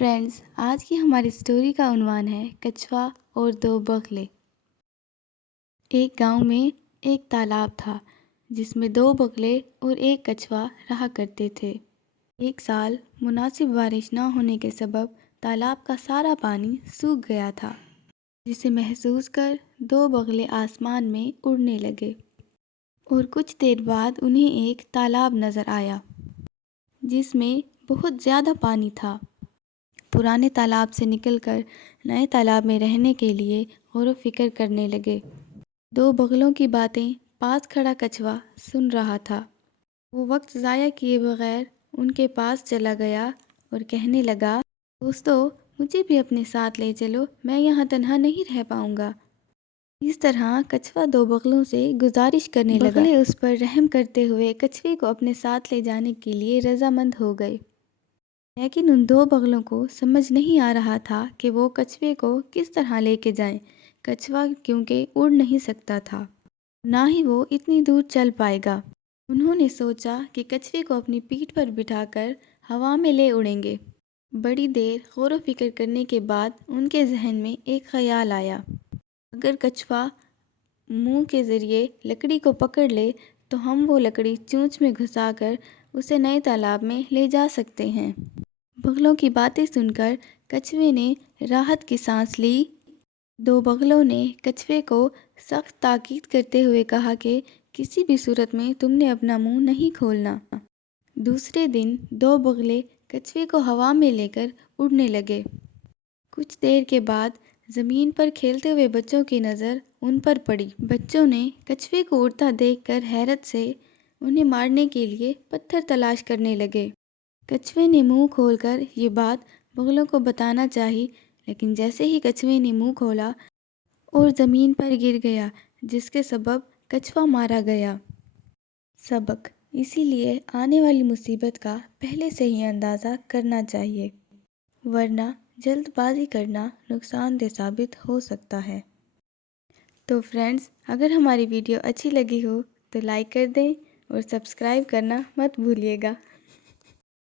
Friends, آج کی ہماری سٹوری کا عنوان ہے کچھوا اور دو بغلے۔ ایک گاؤں میں ایک تالاب تھا جس میں دو بغلے اور ایک کچھوا رہا کرتے تھے۔ ایک سال مناسب بارش نہ ہونے کے سبب تالاب کا سارا پانی سوکھ گیا تھا، جسے محسوس کر دو بغلے آسمان میں اڑنے لگے اور کچھ دیر بعد انہیں ایک تالاب نظر آیا جس میں بہت زیادہ پانی تھا۔ پرانے تالاب سے نکل کر نئے تالاب میں رہنے کے لیے غور و فکر کرنے لگے۔ دو بغلوں کی باتیں پاس کھڑا کچھوا سن رہا تھا۔ وہ وقت ضائع کیے بغیر ان کے پاس چلا گیا اور کہنے لگا، دوستو، مجھے بھی اپنے ساتھ لے چلو، میں یہاں تنہا نہیں رہ پاؤں گا۔ اس طرح کچھوا دو بغلوں سے گزارش کرنے لگا۔ بغلے اس پر رحم کرتے ہوئے کچھوے کو اپنے ساتھ لے جانے کے لیے رضامند ہو گئے، لیکن ان دو بغلوں کو سمجھ نہیں آ رہا تھا کہ وہ کچھوے کو کس طرح لے کے جائیں۔ کچھوا کیونکہ اڑ نہیں سکتا تھا، نہ ہی وہ اتنی دور چل پائے گا۔ انہوں نے سوچا کہ کچھوے کو اپنی پیٹھ پر بٹھا کر ہوا میں لے اڑیں گے۔ بڑی دیر غور و فکر کرنے کے بعد ان کے ذہن میں ایک خیال آیا، اگر کچھوا منہ کے ذریعے لکڑی کو پکڑ لے تو ہم وہ لکڑی چونچ میں گھسا کر اسے نئے تالاب میں لے جا سکتے ہیں۔ بغلوں کی باتیں سن کر کچھوے نے راحت کی سانس لی۔ دو بغلوں نے کچھوے کو سخت تاکید کرتے ہوئے کہا کہ کسی بھی صورت میں تم نے اپنا منہ نہیں کھولنا۔ دوسرے دن دو بغلے کچھوے کو ہوا میں لے کر اڑنے لگے۔ کچھ دیر کے بعد زمین پر کھیلتے ہوئے بچوں کی نظر ان پر پڑی۔ بچوں نے کچھوے کو اڑتا دیکھ کر حیرت سے انہیں مارنے کے لیے پتھر تلاش کرنے لگے۔ کچھوے نے منہ کھول کر یہ بات بغلوں کو بتانا چاہی، لیکن جیسے ہی کچھوے نے منہ کھولا اور زمین پر گر گیا، جس کے سبب کچھوا مارا گیا۔ سبق: اسی لیے آنے والی مصیبت کا پہلے سے ہی اندازہ کرنا چاہیے، ورنہ جلد بازی کرنا نقصان دہ ثابت ہو سکتا ہے۔ تو فرینڈز، اگر ہماری ویڈیو اچھی لگی ہو تو لائک کر دیں اور سبسکرائب کرنا مت بھولیے گا۔